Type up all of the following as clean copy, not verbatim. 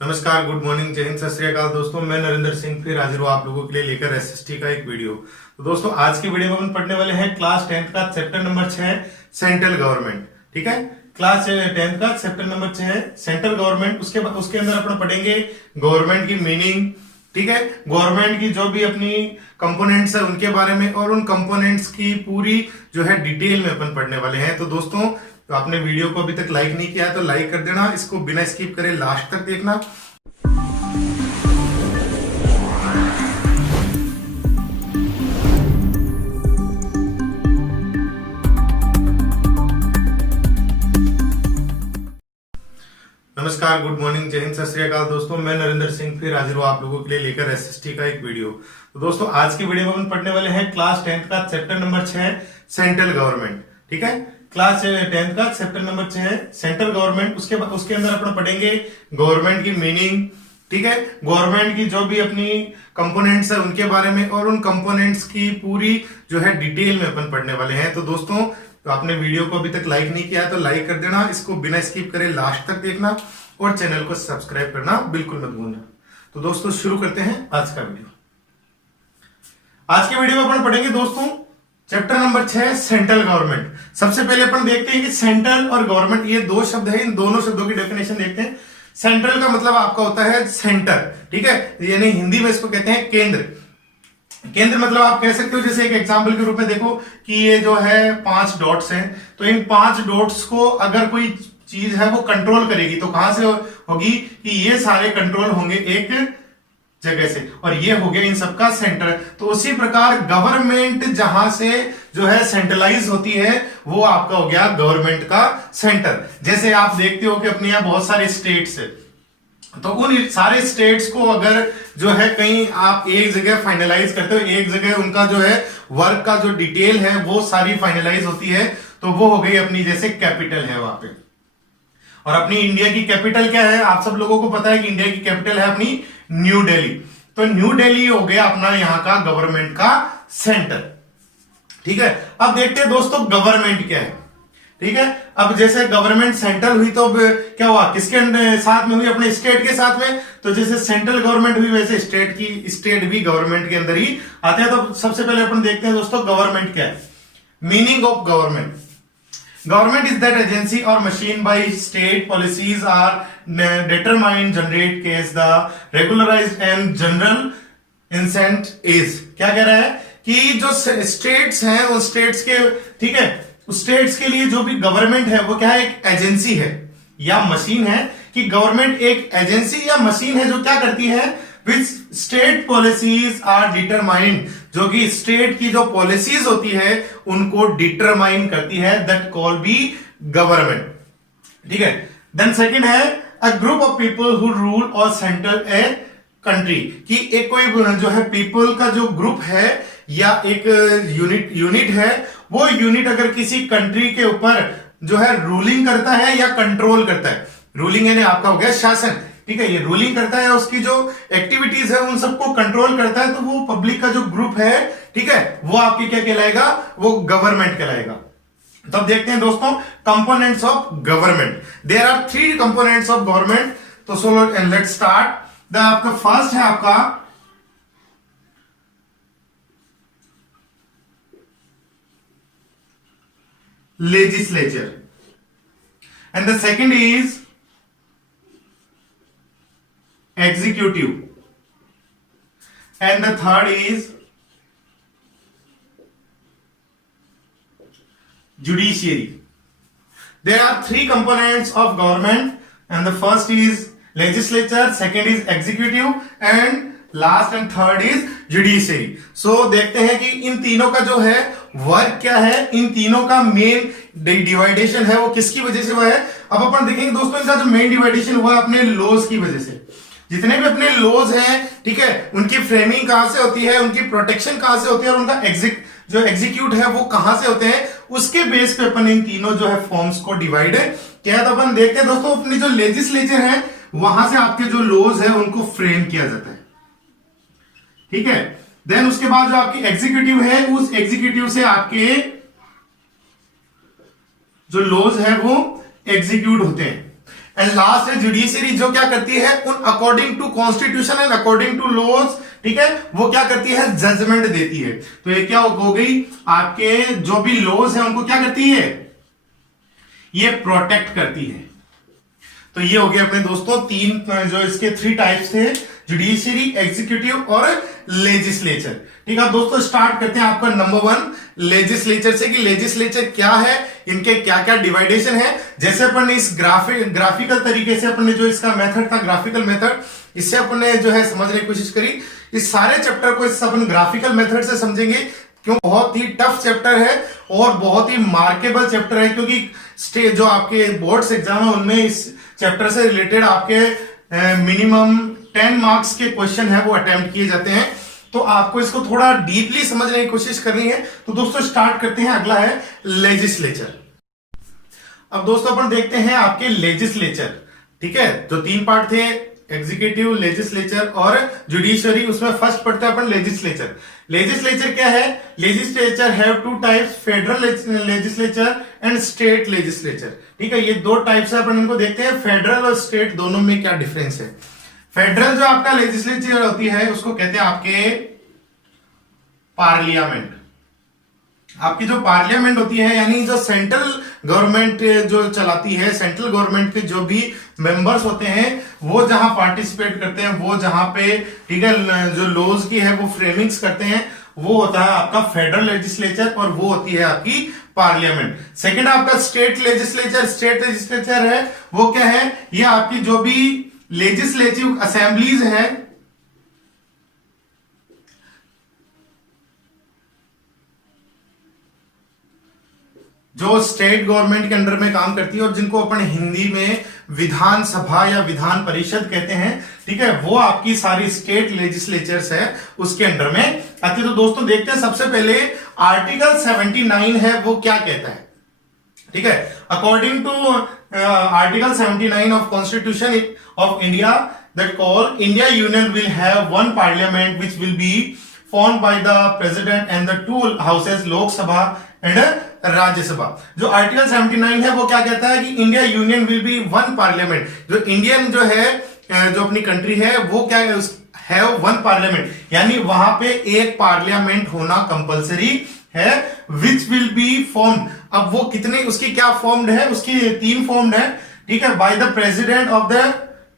नमस्कार, good morning, जय हिंद, सत श्री अकाल दोस्तों। मैं नरेंद्र सिंह फिर हाजिर हूँ आप लोगों के लिए लेकर एसएसटी का एक वीडियो। तो दोस्तों आज की वीडियो में अपन पढ़ने वाले हैं क्लास 10th का चैप्टर नंबर 6 सेंट्रल गवर्नमेंट। ठीक है, क्लास 10th का चैप्टर नंबर 6 सेंट्रल गवर्नमेंट। उसके अंदर अपन पढ़ेंगे गवर्नमेंट की मीनिंग। ठीक है, गवर्नमेंट की जो भी अपनी कंपोनेंट्स है उनके बारे में और उन कंपोनेंट्स की पूरी जो है डिटेल में अपन पढ़ने वाले हैं। तो दोस्तों तो आपने वीडियो को अभी तक लाइक नहीं किया है तो लाइक कर देना, इसको बिना स्किप करे लास्ट तक देखना। नमस्कार, गुड मॉर्निंग, जय हिंद, सत श्री अकाल दोस्तों। मैं नरेंद्र सिंह फिर हाजिर हूँ आप लोगों के लिए लेकर एसएसटी का एक वीडियो। तो दोस्तों आज की वीडियो में अपन पढ़ने वाले हैं क्लास 10th का चैप्टर नंबर 6 सेंट्रल गवर्नमेंट। ठीक है, क्लास 10th का चैप्टर नंबर 6 सेंट्रल गवर्नमेंट। उसके अंदर अपन पढ़ेंगे गवर्नमेंट की मीनिंग। ठीक है, गवर्नमेंट की जो भी अपनी कंपोनेंट्स है उनके बारे में और उन कंपोनेंट्स की पूरी जो है डिटेल में अपन पढ़ने वाले हैं। तो दोस्तों तो आपने वीडियो को अभी तक लाइक नहीं किया है तो लाइक कर देना, इसको बिना स्किप करे लास्ट तक देखना और चैनल को सब्सक्राइब करना बिल्कुल मत भूलना। तो दोस्तों शुरू करते हैं आज का वीडियो। आज के वीडियो में अपन पढ़ेंगे दोस्तों चैप्टर नंबर 6 सेंट्रल गवर्नमेंट। सबसे पहले अपन देखते हैं कि सेंट्रल और गवर्नमेंट ये दो शब्द है, इन दोनों शब्दों की डेफिनेशन देखते हैं। सेंट्रल का मतलब आपका होता है सेंटर। ठीक है, यानी हिंदी में इसको कहते हैं केंद्र। केंद्र मतलब आप कह सकते हो, जैसे एक एग्जांपल के रूप में देखो कि ये जो है 5 डॉट्स हैं, तो इन 5 डॉट्स को अगर कोई चीज है वो कंट्रोल करेगी तो कहां से होगी कि ये सारे कंट्रोल होंगे एक जगह से और ये हो गया इन सबका सेंटर। तो उसी प्रकार गवर्नमेंट जहां से जो है सेंट्रलाइज होती है वो आपका हो गया गवर्नमेंट का सेंटर। जैसे आप देखते हो कि अपने यहां बहुत सारे स्टेट्स है, तो उन सारे स्टेट्स को अगर जो है कहीं आप एक जगह फाइनलाइज करते हो, एक जगह उनका जो है वर्क का जो डिटेल है वो सारी फाइनलाइज होती है, तो वो हो गई अपनी जैसे कैपिटल है वहां पे। और अपनी इंडिया की कैपिटल क्या है, आप सब लोगों को पता है कि इंडिया की कैपिटल है अपनी न्यू दिल्ली। तो न्यू दिल्ली हो गया अपना यहाँ का गवर्नमेंट का सेंटर। ठीक है, अब देखते हैं दोस्तों गवर्नमेंट क्या है। ठीक है, अब जैसे गवर्नमेंट सेंट्रल हुई तो क्या हुआ, किसके साथ में हुई, अपने स्टेट के साथ में। तो जैसे सेंट्रल गवर्नमेंट हुई वैसे स्टेट भी गवर्नमेंट के अंदर ही आते हैं। तो सबसे पहले अपन देखते हैं दोस्तों गवर्नमेंट क्या है। Meaning of government: Government is that agency or machine by state policies are determined generate case the regularized and general incent is। क्या कह रहा है कि जो स्टेट्स हैं उन स्टेट्स के, ठीक है, उस स्टेट्स के लिए जो भी गवर्नमेंट है वो क्या है, एक एजेंसी है या मशीन है। कि गवर्नमेंट एक एजेंसी या मशीन है जो क्या करती है, which state policies are determined, जो कि स्टेट की जो पॉलिसीज होती है उनको डिटरमाइन करती है, दैट कॉल बी गवर्नमेंट। ठीक है, देन सेकंड है a group of people who rule और सेंट्रल ए कंट्री। कि एक कोई जो है पीपल का जो ग्रुप है या एक यूनिट है, वो यूनिट अगर किसी कंट्री के ऊपर जो है रूलिंग करता है या कंट्रोल करता है। रूलिंग यानी आपका हो गया शासन। ठीक है, ये रूलिंग करता है, उसकी जो एक्टिविटीज है उन सबको कंट्रोल करता है, तो वो पब्लिक का जो ग्रुप है, ठीक है, वो आपकी क्या कहलाएगा, वो गवर्नमेंट कहलाएगा। तब देखते हैं दोस्तों components of government. There are 3 components of government. तो सो लेट्स स्टार्ट। आपका फर्स्ट है आपका legislature and the second is executive and the third is judiciary. There are 3 components of government and the first is legislature, second is executive and last and third is judiciary. So देखते हैं कि इन तीनों का जो है work क्या है, इन तीनों का मेन डिवाइडेशन है वो किसकी वजह से हुआ है। अब अपन देखेंगे दोस्तों इनका जो मेन डिवाइडेशन हुआ है अपने लॉज की वजह से। जितने भी अपने लॉज हैं, ठीक है, उनकी फ्रेमिंग कहां से होती है, उनकी प्रोटेक्शन कहां से होती है और उनका जो एग्जीक्यूट है वो कहां से होते हैं, उसके बेस पे अपन इन तीनों जो है फॉर्म्स को डिवाइड किया है। तो अपन देखते हैं दोस्तों अपनी जो लेजिस्लेचर है वहां से आपके जो लॉज है उनको फ्रेम किया जाता है। ठीक है, देन उसके बाद जो आपकी एग्जीक्यूटिव है उस एग्जीक्यूटिव से आपके जो लॉज है वो एग्जीक्यूट होते हैं। एंड लास्ट है जुडिशरी, जो क्या करती है उन according to constitution and according to laws, ठीक है, वो क्या करती है जजमेंट देती है। तो ये क्या हो गई, आपके जो भी लॉज है उनको क्या करती है, ये प्रोटेक्ट करती है। तो ये हो गए अपने दोस्तों तीन, जो इसके थ्री टाइप्स थे, जुडिशरी, एग्जीक्यूटिव और लेजिस्लेचर। ठीक है दोस्तों, स्टार्ट करते हैं आपका नंबर 1 लेजिस्लेचर से, कि लेजिस्लेचर क्या है, इनके क्या क्या डिवाइडेशन है। जैसे अपन ने इस ग्राफिकल तरीके से अपन ने जो इसका मेथड था, ग्राफिकल मेथड, इससे अपन ने जो है समझने की कोशिश करी। इस सारे चैप्टर को इस अपन ग्राफिकल मेथड से समझेंगे, क्यों बहुत ही टफ चैप्टर है और बहुत ही मार्केबल चैप्टर है, क्योंकि जो आपके बोर्ड्स एग्जाम है उनमें इस चैप्टर से रिलेटेड आपके मिनिमम 10 मार्क्स के क्वेश्चन है वो अटेम्प्ट किए जाते हैं। तो आपको इसको थोड़ा डीपली समझने की कोशिश करनी है। तो दोस्तों स्टार्ट करते हैं, अगला है लेजिस्लेचर। अब दोस्तों अपन देखते हैं आपके लेजिस्लेचर, ठीक है, जो तीन पार्ट थे, एग्जीक्यूटिव, लेजिस्लेचर और जुडिशरी, उसमें फर्स्ट पढ़ते हैं अपन लेजिस्लेचर। लेजिस्लेचर क्या है, legislature have two types, federal legislature and state legislature. ठीक है, ये दो टाइप्स है, अपन इनको देखते हैं, फेडरल और स्टेट दोनों में क्या डिफरेंस है। फेडरल जो आपका लेजिस्लेचर होती है उसको कहते हैं आपके पार्लियामेंट। आपकी जो पार्लियामेंट होती है, यानी जो सेंट्रल गवर्नमेंट जो चलाती है, सेंट्रल गवर्नमेंट के जो भी मेंबर्स होते हैं वो जहां पार्टिसिपेट करते हैं, वो जहां पे, ठीक है, जो लॉज की है वो फ्रेमिंग्स करते हैं, वो होता है आपका फेडरल लेजिस्लेचर और वो होती है आपकी पार्लियामेंट। सेकंड आपका स्टेट लेजिस्लेचर। स्टेट लेजिस्लेचर है वो क्या है, ये आपकी जो भी लेजिस्लेटिव असेंबलीज है, जो स्टेट गवर्नमेंट के अंडर में काम करती है और जिनको अपन हिंदी में विधानसभा या विधान परिषद कहते हैं, ठीक है, वो आपकी सारी स्टेट लेजिस्लेचर्स है उसके अंडर में आती है। तो दोस्तों देखते हैं सबसे पहले आर्टिकल 79 है वो क्या कहता है। ठीक है, according to article 79 of constitution of India that call India union will have one parliament which will be formed by the president and the two houses, Lok Sabha and Rajya Sabha. जो आर्टिकल 79 है वो क्या कहता है कि India union will be one parliament. जो Indian जो है, जो अपनी कंट्री है, वो क्या है वन पार्लियामेंट, यानी वहां पे एक पार्लियामेंट होना कंपलसरी है, विच विल बी फॉर्म्ड। अब वो कितने, उसकी क्या फॉर्म्ड है, उसकी 3 फॉर्म्ड है, ठीक है, by the president of the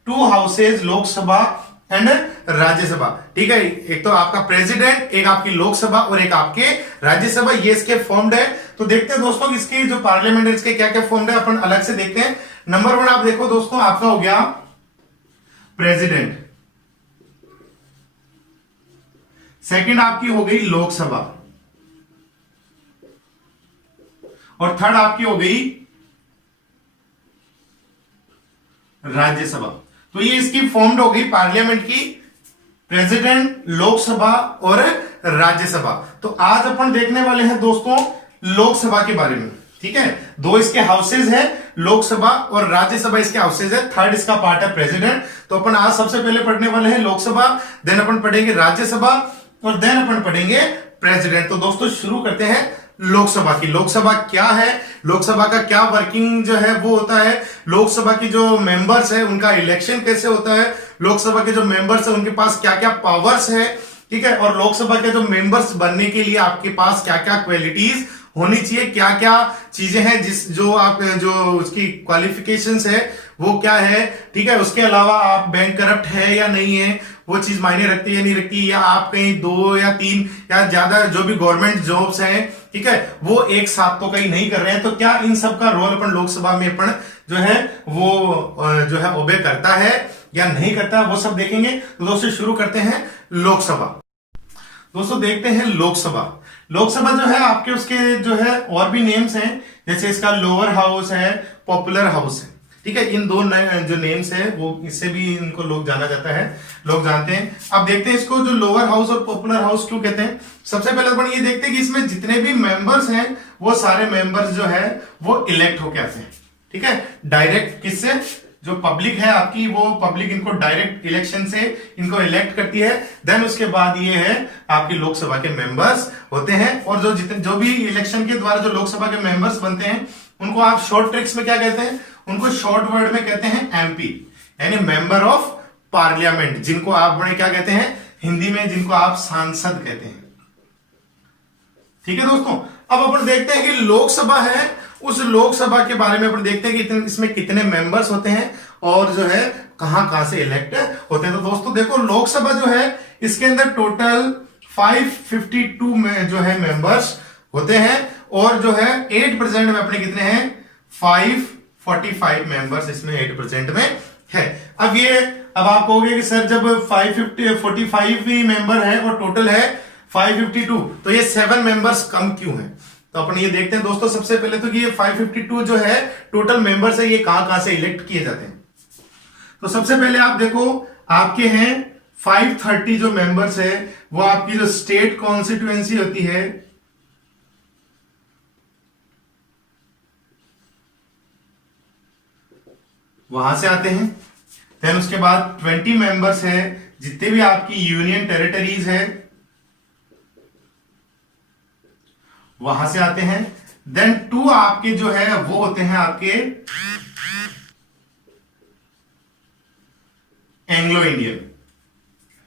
2 houses, Lok Sabha and Rajya Sabha. ठीक है, एक तो आपका प्रेसिडेंट, एक आपकी लोकसभा और एक आपके राज्यसभा, ये इसके फॉर्म्ड है। तो देखते हैं दोस्तों इसके जो पार्लियामेंट है इसके क्या क्या फॉर्म्ड है, अपन अलग से देखते हैं। नंबर 1 आप देखो दोस्तों, आपका हो गया प्रेसिडेंट। सेकंड आपकी हो गई लोकसभा और थर्ड आपकी हो गई राज्यसभा। तो ये इसकी फॉर्म्ड हो गई पार्लियामेंट की, प्रेसिडेंट, लोकसभा और राज्यसभा। तो आज अपन देखने वाले हैं दोस्तों लोकसभा के बारे में। ठीक है, 2 इसके हाउसेज है, लोकसभा और राज्यसभा इसके हाउसेज है, थर्ड इसका पार्ट है प्रेसिडेंट। तो अपन आज सबसे पहले पढ़ने वाले हैं लोकसभा, देन अपन पढ़ेंगे राज्यसभा और देन अपन पढ़ेंगे प्रेसिडेंट। तो दोस्तों शुरू करते हैं लोकसभा की। लोकसभा क्या है, लोकसभा का क्या वर्किंग जो है वो होता है, लोकसभा की जो मेंबर्स है उनका इलेक्शन कैसे होता है, लोकसभा के जो मेंबर्स है उनके पास क्या क्या पावर्स है, ठीक है, और लोकसभा के जो मेंबर्स बनने के लिए आपके पास क्या क्या क्वालिटीज होनी चाहिए, क्या क्या चीजें हैं जो उसकी क्वालिफिकेशंस है वो क्या है, ठीक है। उसके अलावा आप बैंक करप्ट है या नहीं है, वो चीज मायने रखती है या नहीं रखती, या आप कहीं 2 या 3 या ज्यादा जो भी गवर्नमेंट जॉब्स हैं, ठीक है, वो एक साथ तो कहीं नहीं कर रहे हैं, तो क्या इन सब का रोल अपन लोकसभा में अपन जो है वो जो है ओबे करता है या नहीं करता, वो सब देखेंगे। तो दोस्तों शुरू करते हैं लोकसभा। दोस्तों देखते हैं लोकसभा। लोकसभा जो है आपके उसके जो है और भी नेम्स हैं, जैसे इसका लोअर हाउस है, पॉपुलर हाउस है, ठीक है। इन 2 जो नेम्स है वो इससे भी इनको लोग जाना जाता है, लोग जानते हैं। अब देखते हैं इसको जो लोअर हाउस और पॉपुलर हाउस क्यों कहते हैं। सबसे पहले अपन ये देखते हैं कि इसमें जितने भी मेंबर्स हैं वो सारे मेंबर्स जो है वो इलेक्ट होके आते हैं, ठीक है, डायरेक्ट। किससे, जो पब्लिक है आपकी, वो पब्लिक इनको डायरेक्ट इलेक्शन से इनको इलेक्ट करती है। देन उसके बाद ये है आपकी लोकसभा के मेंबर्स होते हैं, और जो भी इलेक्शन के द्वारा जो लोकसभा के मेंबर्स बनते हैं उनको आप शॉर्ट ट्रिक्स में क्या कहते हैं, उनको शॉर्ट वर्ड में कहते हैं एमपी, यानी मेंबर ऑफ पार्लियामेंट, जिनको आप बड़े क्या कहते हैं हिंदी में, जिनको आप सांसद कहते हैं। ठीक है दोस्तों, अब अपन देखते हैं कि लोकसभा है, उस लोकसभा के बारे में अपन देखते हैं कि इसमें कितने मेंबर्स होते हैं और जो है कहां से इलेक्ट होते हैं। तो दोस्तों देखो, लोकसभा जो है इसके अंदर टोटल 552 में जो है मेंबर्स होते हैं और जो है 8% में अपने कितने हैं 545 मेंबर्स इसमें 8% में है। अब आप कहोगे कि सर जब 545 ही मेंबर है और टोटल है 552, तो ये 7 मेंबर्स कम क्यों हैं? तो अपन ये देखते हैं दोस्तों, सबसे पहले तो कि ये 552 जो है टोटल मेंबर्स है, ये कहां से इलेक्ट किए जाते हैं। तो सबसे पहले आप देखो, आपके हैं 530 जो मेंबर्स है वो आपकी जो स्टेट कॉन्स्टिट्यूएंसी होती है, वहां से आते हैं। देन उसके बाद 20 मेंबर्स है जितने भी आपकी यूनियन टेरिटरीज है वहां से आते हैं। देन 2 आपके जो है वो होते हैं आपके एंग्लो इंडियन,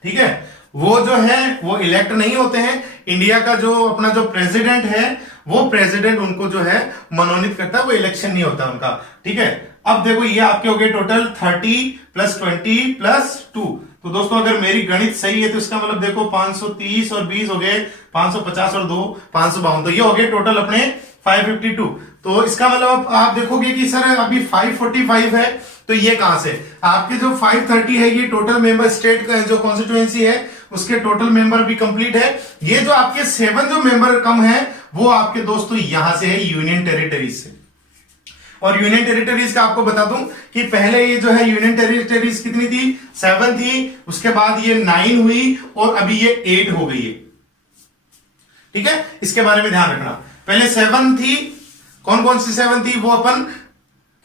ठीक है, वो जो है वो इलेक्ट नहीं होते हैं। इंडिया का जो अपना जो प्रेसिडेंट है वो प्रेसिडेंट उनको जो है मनोनीत करता है, वो इलेक्शन नहीं होता उनका, ठीक है। अब देखो ये आपके हो गए टोटल 30 + 20 + 2। तो दोस्तों अगर मेरी गणित सही है तो इसका मतलब देखो 530 और 20 हो गए 550 और 2 552, तो ये हो गए टोटल अपने 552। तो इसका मतलब आप देखोगे कि सर अभी 545 है, तो ये कहां से आपके जो 530 है ये टोटल मेंबर स्टेट का जो कॉन्स्टिट्यूएंसी है उसके टोटल मेंबर भी कंप्लीट है। ये जो आपके 7 जो मेंबर कम है वो आपके दोस्तों यहां से है यूनियन टेरिटरीज से। और यूनियन टेरिटरीज का आपको बता दूं कि पहले ये जो है यूनियन टेरिटरीज कितनी थी 7 थी, उसके बाद ये 9 हुई और अभी ये 8 हो गई है, ठीक है। इसके बारे में ध्यान रखना, पहले 7 थी, कौन कौन सी 7 थी वो अपन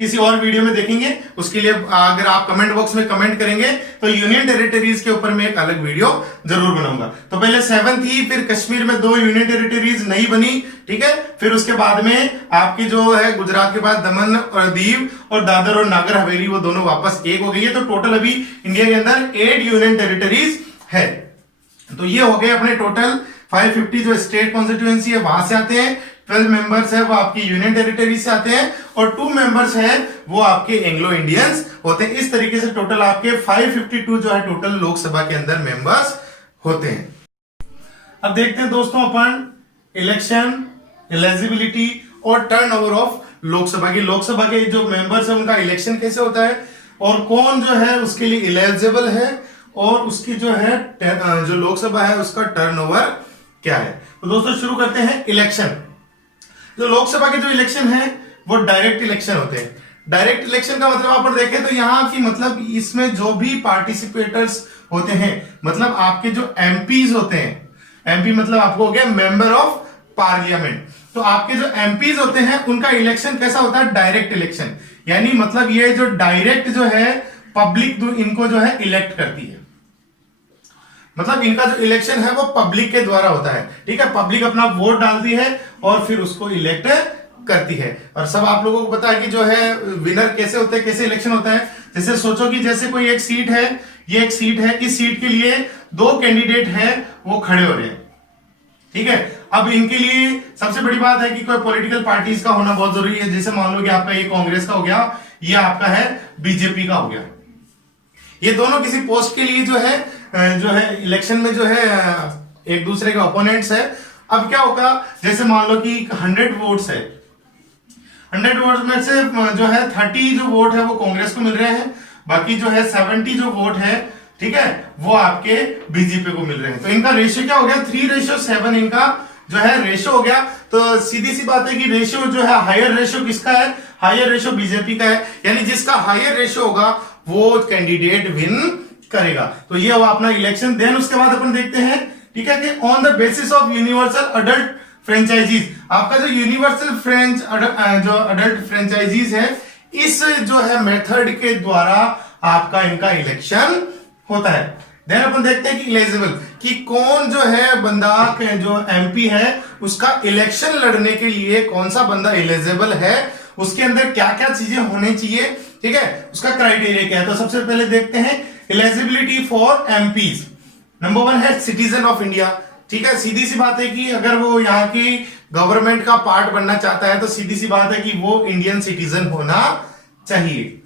किसी और वीडियो में देखेंगे। उसके लिए अगर आप कमेंट बॉक्स में कमेंट करेंगे तो यूनियन टेरिटरीज के ऊपर मैं एक अलग वीडियो जरूर बनाऊंगा। तो पहले 7 थी, फिर कश्मीर में 2 यूनियन टेरिटरीज नहीं बनी, ठीक है। फिर उसके बाद में आपकी जो है गुजरात के बाद दमन और दीव और दादर और नागर हवेली वो दोनों वापस एक हो गई है। तो टोटल अभी इंडिया के अंदर 8 यूनियन टेरिटरीज है। तो ये हो गए अपने टोटल 550 जो स्टेट कॉन्स्टिट्यूएंसी है वहां से आते हैं, 12 मेंबर्स है वो आपकी यूनियन टेरिटरी से आते हैं और 2 मेंबर्स है वो आपके एंग्लो इंडियंस होते हैं। इस तरीके से टोटल आपके 552 जो है टोटल लोकसभा के अंदर मेंबर्स होते हैं। अब देखते हैं दोस्तों अपन इलेक्शन, एलिजिबिलिटी और टर्नओवर ऑफ लोकसभा की। लोकसभा के जो मेंबर्स है उनका इलेक्शन कैसे होता है और कौन जो है उसके लिए एलिजिबल है और उसकी जो है जो लोकसभा है उसका टर्नओवर क्या है। तो दोस्तों शुरू करते हैं इलेक्शन। जो लोकसभा के जो इलेक्शन है वो डायरेक्ट इलेक्शन होते हैं। डायरेक्ट इलेक्शन का मतलब आप देखें तो यहां की मतलब इसमें जो भी पार्टिसिपेटर्स होते हैं, मतलब आपके जो एमपीज होते हैं, एमपी मतलब आपको हो गया मेंबर ऑफ पार्लियामेंट। तो आपके जो एमपीज होते हैं उनका इलेक्शन कैसा होता है डायरेक्ट इलेक्शन, यानी मतलब ये जो डायरेक्ट जो है पब्लिक इनको जो है इलेक्ट करती है, मतलब इनका जो इलेक्शन है वो पब्लिक के द्वारा होता है, ठीक है। पब्लिक अपना वोट डालती है और फिर उसको इलेक्ट करती है। और सब आप लोगों को पता है कि जो है विनर कैसे होते हैं, कैसे इलेक्शन होता है। जैसे सोचो कि जैसे कोई एक सीट है, ये एक सीट है, इस सीट के लिए 2 कैंडिडेट है वो खड़े हो रहे हैं, ठीक है। अब इनके लिए सबसे बड़ी बात है कि कोई पॉलिटिकल पार्टीज का होना बहुत जरूरी है। जैसे मान लो कि आपका ये कांग्रेस का हो गया, ये आपका है बीजेपी का हो गया। ये दोनों किसी पोस्ट के लिए जो है इलेक्शन में जो है एक दूसरे के ओपोनेंट्स है। अब क्या होगा, जैसे मान लो कि 100 वोट्स है, 100 वोट्स में से जो है 30 जो वोट है वो कांग्रेस को मिल रहे हैं, बाकी जो है 70 जो वोट है, ठीक है, वो आपके बीजेपी को मिल रहे हैं। तो इनका रेशियो क्या हो गया 3:7 इनका जो है रेशियो हो गया। तो सीधी सी बात है कि रेशियो जो है हायर रेशियो किसका है, हायर रेशियो बीजेपी का है, यानी जिसका हायर रेशियो होगा वो कैंडिडेट विन करेगा। तो ये हुआ अपना इलेक्शन। देन उसके बाद अपन देखते हैं, ठीक है, कि on the basis of universal adult franchises, आपका जो यूनिवर्सल जो अडल्ट फ्रेंचाइजीज है, इस जो है मेथड के द्वारा आपका इनका इलेक्शन होता है। देन अपन देखते हैं कि एलिजिबल, कि कौन जो है बंदा जो एमपी है उसका इलेक्शन लड़ने के लिए कौन सा बंदा एलिजिबल है, उसके अंदर क्या क्या चीजें होनी चाहिए, ठीक है, उसका क्राइटेरिया क्या है। तो सबसे पहले देखते हैं एलिजिबिलिटी फॉर एमपीज। नंबर 1 है सिटीजन ऑफ इंडिया, ठीक है, सीधी सी बात है कि अगर वो यहाँ की गवर्नमेंट का पार्ट बनना चाहता है तो सीधी सी बात है कि वो इंडियन सिटीजन होना चाहिए।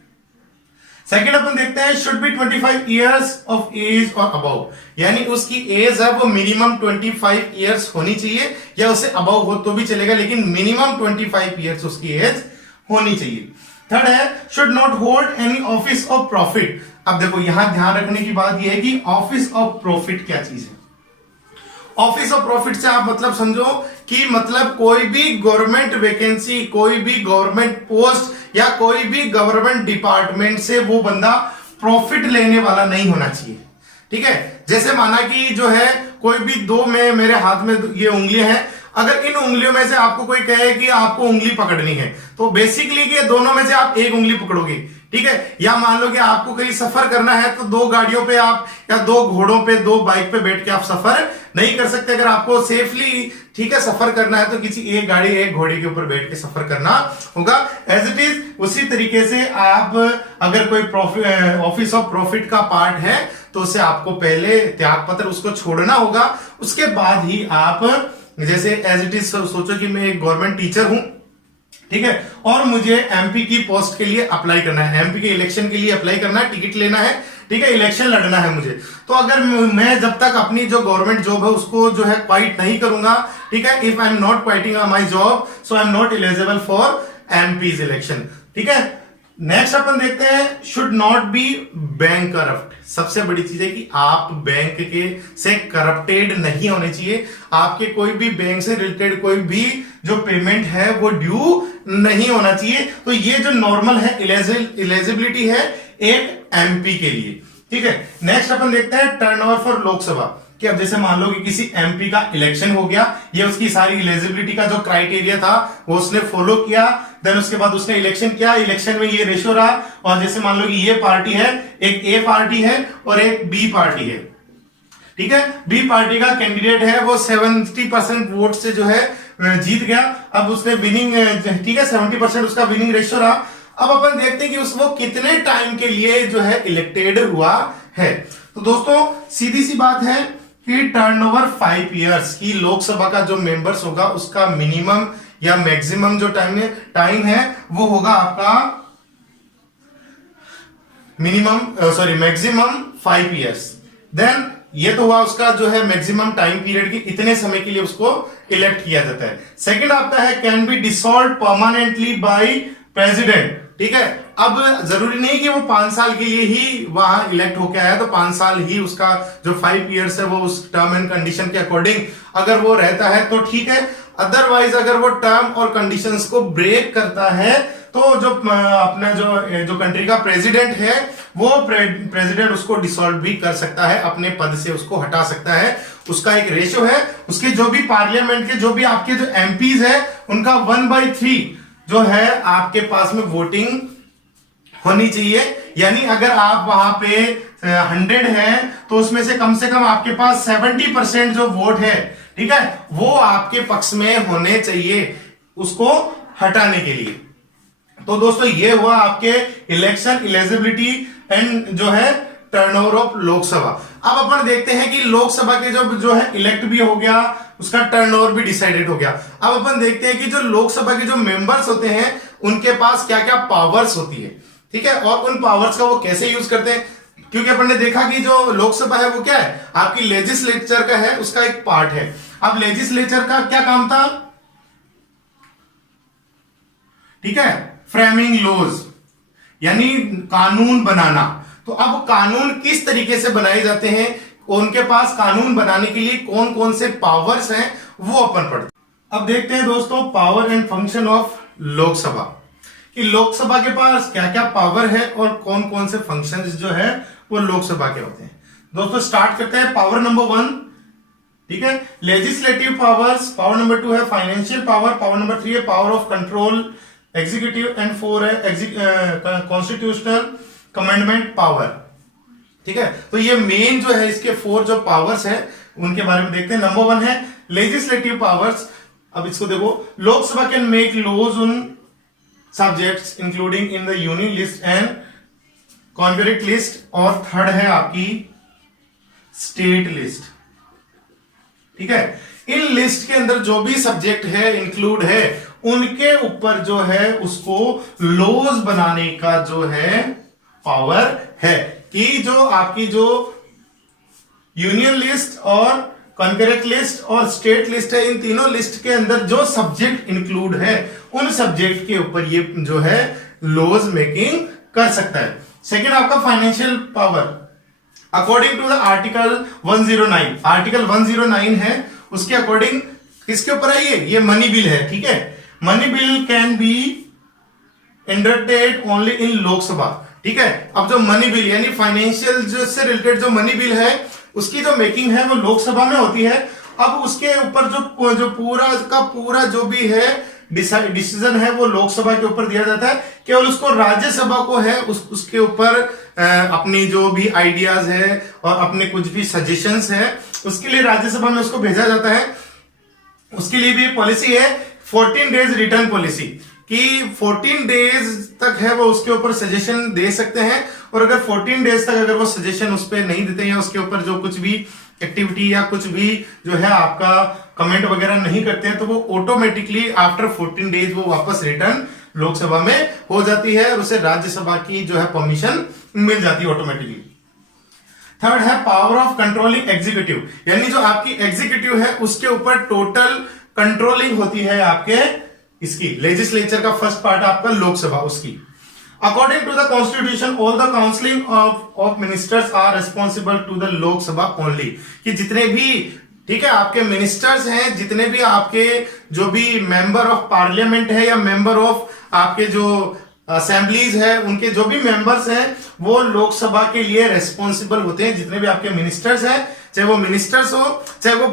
सेकेंड अपन देखते हैं should be 25 years of age और अबव, यानी उसकी एज है वो मिनिमम 25 इयर्स होनी चाहिए, या उससे अबव हो तो भी चलेगा, लेकिन मिनिमम 25 इयर्स उसकी एज होनी चाहिए। थर्ड है should not hold any office of profit. अब देखो यहां ध्यान रखने की बात यह है कि ऑफिस ऑफ प्रॉफिट क्या चीज है। ऑफिस ऑफ प्रॉफिट से आप मतलब समझो कि मतलब कोई भी गवर्नमेंट वैकेंसी, कोई भी गवर्नमेंट पोस्ट या कोई भी गवर्नमेंट डिपार्टमेंट से वो बंदा प्रॉफिट लेने वाला नहीं होना चाहिए, ठीक है। जैसे माना कि जो है कोई भी दो में मेरे हाथ में ये उंगलियां हैं, अगर इन उंगलियों में से आपको कोई कहे कि आपको उंगली पकड़नी है तो बेसिकली कि दोनों में से आप एक उंगली पकड़ोगे, ठीक है। या मान लो कि आपको कहीं सफर करना है तो दो गाड़ियों पे आप या दो घोड़ों पे, दो बाइक पे बैठ के आप सफर नहीं कर सकते। अगर आपको सेफली, ठीक है, सफर करना है तो किसी एक गाड़ी एक घोड़े के ऊपर बैठ के सफर करना होगा। एज इट इज उसी तरीके से आप अगर कोई ऑफिस ऑफ प्रॉफिट का पार्ट है तो उसे आपको पहले त्याग पत्र उसको छोड़ना होगा, उसके बाद ही आप, जैसे एज इट इज सोचो कि मैं एक गवर्नमेंट टीचर हूं, ठीक है, और मुझे एमपी की पोस्ट के लिए अप्लाई करना है, एमपी के इलेक्शन के लिए अप्लाई करना है, टिकट लेना है, ठीक है, इलेक्शन लड़ना है मुझे। तो अगर मैं जब तक अपनी जो गवर्नमेंट जॉब है उसको जो है क्वाइट नहीं करूंगा, ठीक है, if I am not quitting my job so I am not eligible for MPs election, ठीक है। नेक्स्ट अपन देखते हैं should not be bankrupt. सबसे बड़ी चीज है कि आप बैंक के से करप्टेड नहीं होने चाहिए, आपके कोई भी बैंक से रिलेटेड कोई भी जो पेमेंट है वो ड्यू नहीं होना चाहिए। तो ये जो नॉर्मल है एलिजिबिलिटी है एक एमपी के लिए, ठीक है। नेक्स्ट अपन देखते हैं टर्नओवर फॉर लोकसभा, कि अब जैसे मान लो कि किसी एमपी का इलेक्शन हो गया, ये उसकी सारी एलिजिबिलिटी का जो क्राइटेरिया था वो उसने फॉलो किया, देन उसके बाद उसने इलेक्शन किया, इलेक्शन में ये रेशियो रहा, और जैसे मान लो कि ये पार्टी है, एक ए पार्टी है और एक बी पार्टी है, ठीक है। बी पार्टी का कैंडिडेट है वो 70% वोट से जो है जीत गया, अब उसने विनिंग, ठीक है, 70% उसका विनिंग रेशियो रहा। अब अपन देखते हैं कि वो कितने टाइम के लिए जो है इलेक्टेड हुआ है। तो दोस्तों सीधी सी बात है कि टर्नओवर 5 इयर्स की लोकसभा का जो मेंबर्स होगा उसका मिनिमम या मैक्सिमम जो टाइम है वो होगा आपका मैक्सिमम 5 इयर्स। देन ये तो हुआ उसका जो है मैक्सिमम टाइम पीरियड की, इतने समय के लिए उसको इलेक्ट किया जाता है। सेकंड आपका है can be dissolve permanently by president, ठीक है। अब जरूरी नहीं कि वो 5 साल के लिए ही वहां इलेक्ट होके आया, तो 5 साल ही उसका जो 5 इयर्स है वो उस टर्म एंड कंडीशन के अकॉर्डिंग अगर वो रहता है तो ठीक है, अदरवाइज अगर वो टर्म और कंडीशंस को ब्रेक करता है तो जो अपना जो कंट्री का प्रेसिडेंट है वो प्रेसिडेंट उसको डिसॉल्व भी कर सकता है, अपने पद से उसको हटा सकता है। उसका एक रेशियो है, उसके जो भी पार्लियामेंट के जो भी आपके जो एमपीज है उनका 1/3 जो है आपके पास में वोटिंग होनी चाहिए। यानी अगर आप वहां पे 100 है तो उसमें से कम आपके पास 70% जो वोट है, ठीक है, वो आपके पक्ष में होने चाहिए उसको हटाने के लिए। तो दोस्तों ये हुआ आपके इलेक्शन एलिजिबिलिटी एंड जो है टर्नओवर ऑफ लोकसभा। अब अपन देखते हैं कि लोकसभा के जो है इलेक्ट भी हो गया, उसका टर्नओवर भी डिसाइडेड हो गया। अब अपन देखते हैं कि जो लोकसभा के जो मेंबर्स होते हैं उनके पास क्या क्या पावर्स होती है, ठीक है, और उन पावर्स का वो कैसे यूज करते हैं। क्योंकि अपन ने देखा कि जो लोकसभा है वो क्या है, आपकी लेजिस्लेचर का है, उसका एक पार्ट है। अब लेजिस्लेचर का क्या काम था, ठीक है, फ्रेमिंग लॉज, यानी कानून बनाना। तो अब कानून किस तरीके से बनाए जाते हैं, उनके पास कानून बनाने के लिए कौन कौन से पावर्स हैं वो अपन पढ़ते हैं। अब देखते हैं दोस्तों power and function of Lok Sabha, कि लोकसभा के पास क्या क्या पावर है और कौन कौन से फंक्शंस जो है वो लोकसभा के होते हैं। दोस्तों स्टार्ट करते हैं पावर नंबर 1, ठीक है, लेजिस्लेटिव पावर्स। पावर नंबर 2 है फाइनेंशियल पावर। पावर नंबर 3 है power of control executive and 4 है कॉन्स्टिट्यूशनल कमेंडमेंट पावर, ठीक है। तो ये मेन जो है इसके 4 जो पावर्स है उनके बारे में देखते हैं। नंबर 1 है लेजिस्लेटिव पावर्स। अब इसको देखो, Lok Sabha can make laws on subjects including in the union list and concurrent list, और थर्ड है आपकी स्टेट लिस्ट। ठीक है, इन लिस्ट के अंदर जो भी सब्जेक्ट है इंक्लूड है, उनके ऊपर जो है उसको लॉज बनाने का जो है पावर है, कि जो आपकी जो यूनियन लिस्ट और कॉन्करेंट लिस्ट और स्टेट लिस्ट है, इन तीनों लिस्ट के अंदर जो सब्जेक्ट इंक्लूड है उन सब्जेक्ट के ऊपर ये जो है लॉज मेकिंग कर सकता है। सेकेंड आपका financial power, according to the article 109, article 109 है, उसके अकॉर्डिंग किसके ऊपर है ये मनी बिल है। ठीक है, money bill can be entertained only in Lok Sabha. ठीक है, अब जो मनी बिल यानी फाइनेंशियल जो से रिलेटेड जो मनी बिल है उसकी जो मेकिंग है वो लोकसभा में होती है। अब उसके ऊपर जो पूरा का पूरा जो भी है डिसीजन है वो लोकसभा के ऊपर दिया जाता है, केवल उसको राज्यसभा को है उसके ऊपर अपनी जो भी आइडियाज है और अपने कुछ भी सजेशंस है उसके लिए राज्यसभा में उसको भेजा जाता है। उसके लिए भी पॉलिसी है 14 डेज रिटर्न पॉलिसी, कि 14 डेज तक है वो उसके ऊपर सजेशन दे सकते हैं, और अगर 14 डेज तक अगर वो सजेशन उस पर नहीं देते या उसके ऊपर जो कुछ भी एक्टिविटी या कुछ भी जो है आपका कमेंट वगैरह नहीं करते हैं तो वो ऑटोमेटिकली आफ्टर 14 डेज वो वापस रिटर्न लोकसभा में हो जाती है और उसे राज्यसभा की जो है परमिशन मिल जाती है ऑटोमेटिकली। थर्ड है पावर ऑफ कंट्रोलिंग एग्जीक्यूटिव, यानी जो आपकी एग्जीक्यूटिव है उसके ऊपर टोटल कंट्रोलिंग होती है आपके इसकी लेजिस्लेचर का फर्स्ट पार्ट आपका लोकसभा उसकी। According to the constitution all the counselling of ministers are responsible to the Lok Sabha only, कि जितने भी ठीक है आपके मिनिस्टर्स हैं, जितने भी आपके जो भी मेंबर ऑफ पार्लियामेंट है या मेंबर ऑफ आपके जो असेंबलीज है उनके जो भी मेंबर्स हैं वो लोकसभा के लिए रेस्पॉन्सिबल होते हैं। जितने भी आपके मिनिस्टर्स हैं, चाहे वो मिनिस्टर्स हो चाहे वो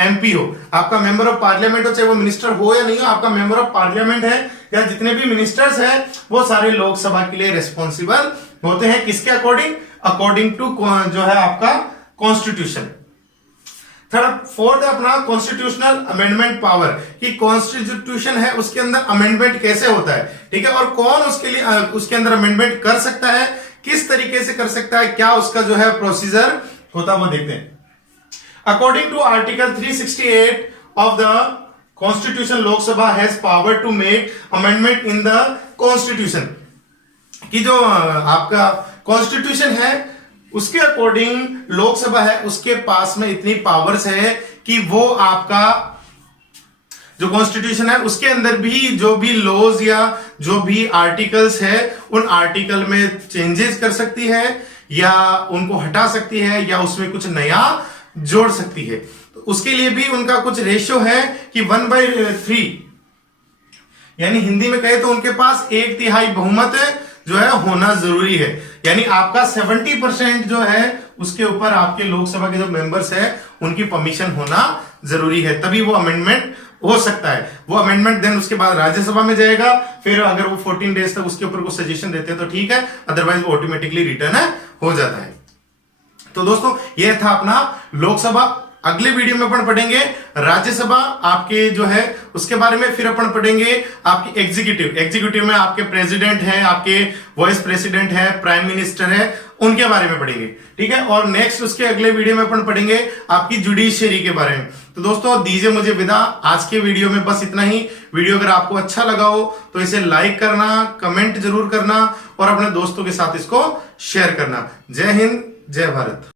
एमपी हो, आपका मेंबर ऑफ पार्लियामेंट हो, चाहे वो मिनिस्टर हो या नहीं हो, आपका मेंबर ऑफ पार्लियामेंट है या जितने भी मिनिस्टर्स हैं वो सारे लोकसभा के लिए रेस्पॉन्सिबल होते हैं। किसके अकॉर्डिंग? अकॉर्डिंग टू जो है आपका कॉन्स्टिट्यूशन। थर्ड फोर्थ अपना कॉन्स्टिट्यूशनल अमेंडमेंट पावर, कि कॉन्स्टिट्यूशन है उसके अंदर अमेंडमेंट कैसे होता है, ठीक है, और कौन उसके लिए उसके अंदर अमेंडमेंट कर सकता है, किस तरीके से कर सकता है, क्या उसका जो है प्रोसीजर होता है वो देखते हैं। According to article 368 of the constitution, Lok Sabha has power to make amendment in the constitution, कि जो आपका कॉन्स्टिट्यूशन है उसके अकॉर्डिंग लोकसभा है उसके पास में इतनी पावर्स है कि वो आपका जो कॉन्स्टिट्यूशन है उसके अंदर भी जो भी लॉज या जो भी आर्टिकल्स है उन आर्टिकल में चेंजेस कर सकती है या उनको हटा सकती है या उसमें कुछ नया जोड़ सकती है। तो उसके लिए भी उनका कुछ रेशियो है कि 1/3, यानी हिंदी में कहे तो उनके पास 1/3 बहुमत जो है होना जरूरी है, यानी आपका 70% जो है उसके ऊपर आपके लोकसभा के जो मेंबर्स है उनकी परमिशन होना जरूरी है, तभी वो अमेंडमेंट हो सकता है। वो अमेंडमेंट देन उसके बाद राज्यसभा में जाएगा, फिर अगर वो 14 डेज तक उसके ऊपर कुछ सजेशन देते हैं तो ठीक है, अदरवाइज वो ऑटोमेटिकली रिटर्न हो जाता है। तो दोस्तों ये था अपना लोकसभा। अगले वीडियो में अपन पढ़ेंगे राज्यसभा आपके जो है उसके बारे में, फिर अपन पढ़ेंगे आपकी एग्जीक्यूटिव। एग्जीक्यूटिव में आपके प्रेसिडेंट है, आपके वाइस प्रेसिडेंट है, प्राइम मिनिस्टर है, उनके बारे में पढ़ेंगे, ठीक है। और नेक्स्ट उसके अगले वीडियो में अपन पढ़ेंगे आपकी जुडिशियरी के बारे में। तो दोस्तों दीजिए मुझे विदा, आज के वीडियो में बस इतना ही। वीडियो अगर आपको अच्छा लगा हो तो इसे लाइक करना, कमेंट जरूर करना और अपने दोस्तों के साथ इसको शेयर करना। जय हिंद, जय भारत।